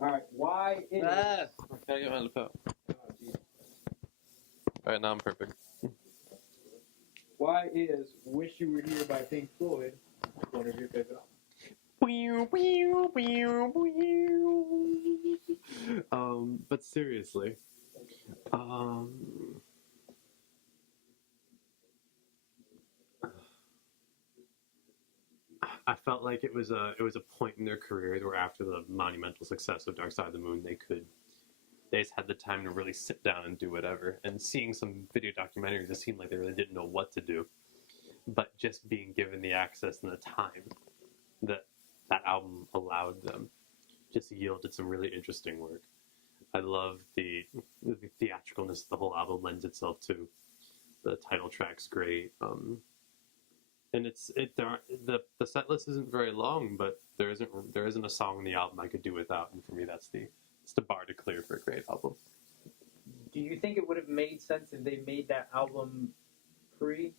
All right. Why is? I gotta get my lapel. Alright, now I'm perfect. Why is "Wish You Were Here" by Pink Floyd one of your favorite albums? But seriously, I felt like it was a point in their career where after the monumental success of Dark Side of the Moon, they just had the time to really sit down and do whatever. And seeing some video documentaries, it seemed like they really didn't know what to do. But just being given the access and the time that that album allowed them just yielded some really interesting work. I love the theatricalness the whole album lends itself to. The title track's great. And the set list isn't very long, but there isn't a song in the album I could do without, and for me it's the bar to clear for a great album. Do you think it would have made sense if they made that album pre?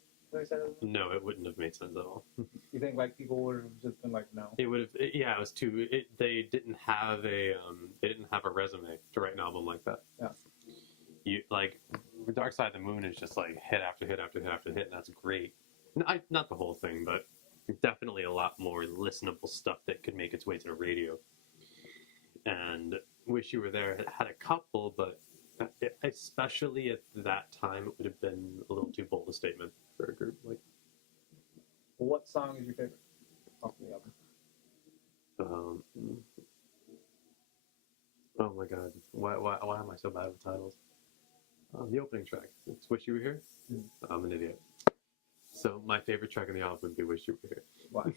No, it wouldn't have made sense at all. You think like people would have just been like, no? It would have. Yeah, it was too. They didn't have a resume to write an album like that. Yeah. You like Dark Side of the Moon is just like hit after hit after hit after hit, and that's great. Not the whole thing, but definitely a lot more listenable stuff that could make its way to the radio. And Wish You Were There had a couple, but especially at that time, it would have been a little too bold a statement for a group like. What song is your favorite off the album? Oh my god, why am I so bad with titles? The opening track, it's Wish You Were Here. I'm an idiot. So my favorite track on the album would be Wish You Were Here. Why?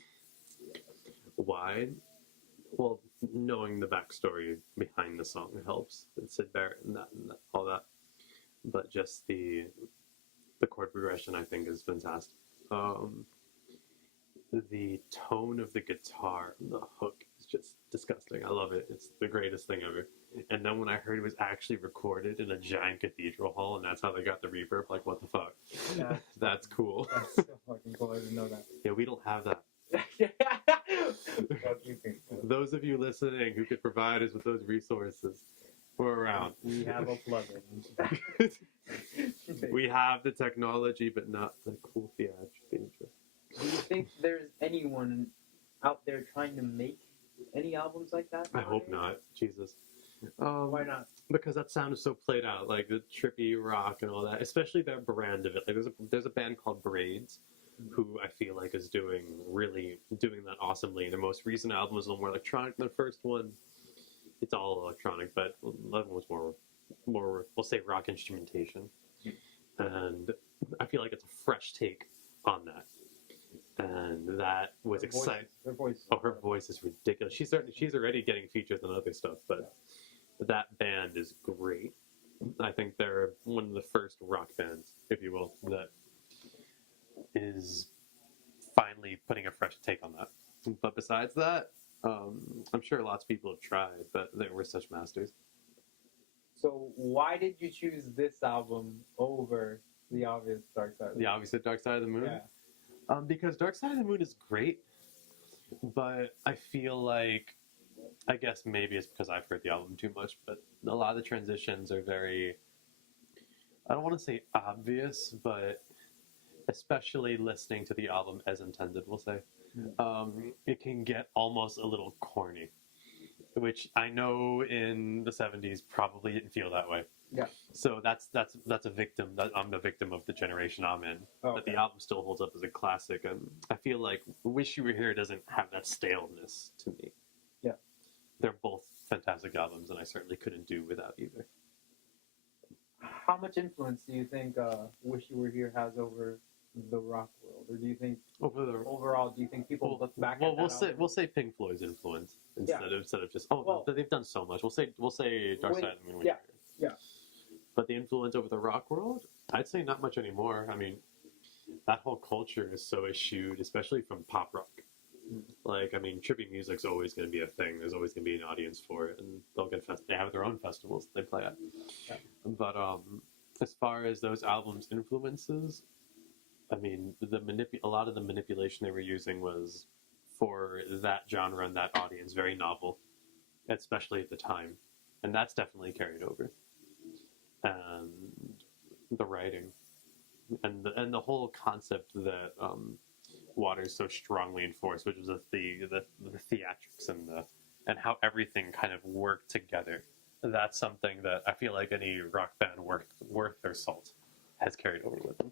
Why? Well, knowing the backstory behind the song helps. It's Sid Barrett and that, all that. But just the chord progression, I think, is fantastic. The tone of the guitar, the hook is just disgusting. I love it. It's the greatest thing ever. And then when I heard it was actually recorded in a giant cathedral hall, and that's how they got the reverb, like, what the fuck? Yeah. That's cool. That's so fucking cool. I didn't know that. Yeah, we don't have that. Those of you listening who could provide us with those resources, we're around. We have a plugin. We have the technology, but not the cool theater. Do you think there's anyone out there trying to make any albums like that? I hope not. Jesus. Why not? Because that sound is so played out, like the trippy rock and all that, especially their brand of it. Like there's a band called Braids, who I feel like is doing that awesomely. Their most recent album was a little more electronic than the first one. It's all electronic, but the other one was more we'll say rock instrumentation, and I feel like it's a fresh take on that. And that was exciting. Her voice is ridiculous. She's already getting featured on other stuff, but that band is great. I think they're one of the first rock bands, if you will, that is finally putting a fresh take on that. But besides that, I'm sure lots of people have tried, but they were such masters. So why did you choose this album over the obvious Dark Side of the Moon? The obvious Dark Side of the Moon? Yeah. Because Dark Side of the Moon is great, but I feel like, I guess maybe it's because I've heard the album too much, but a lot of the transitions are very, I don't want to say obvious, but especially listening to the album as intended, we'll say, it can get almost a little corny, which I know in the 70s probably didn't feel that way. Yeah. So that's a victim. I'm the victim of the generation I'm in. Oh, but the album still holds up as a classic, and I feel like Wish You Were Here doesn't have that staleness to me. Yeah. They're both fantastic albums, and I certainly couldn't do without either. How much influence do you think Wish You Were Here has over the rock world, or do you think overall? Do you think people look back? Well, we'll say Pink Floyd's influence instead of just they've done so much. We'll say Dark Side of the Moon. Yeah. But the influence over the rock world, I'd say not much anymore. I mean, that whole culture is so eschewed, especially from pop rock. Like, I mean, trippy music's always going to be a thing. There's always going to be an audience for it, and they have their own festivals they play at. Yeah. But as far as those albums' influences, I mean, a lot of the manipulation they were using was for that genre and that audience very novel. especially at the time, and that's definitely carried over. And the writing, and the whole concept that Waters so strongly enforced, which was the theatrics and how everything kind of worked together. That's something that I feel like any rock band worth their salt has carried over with them.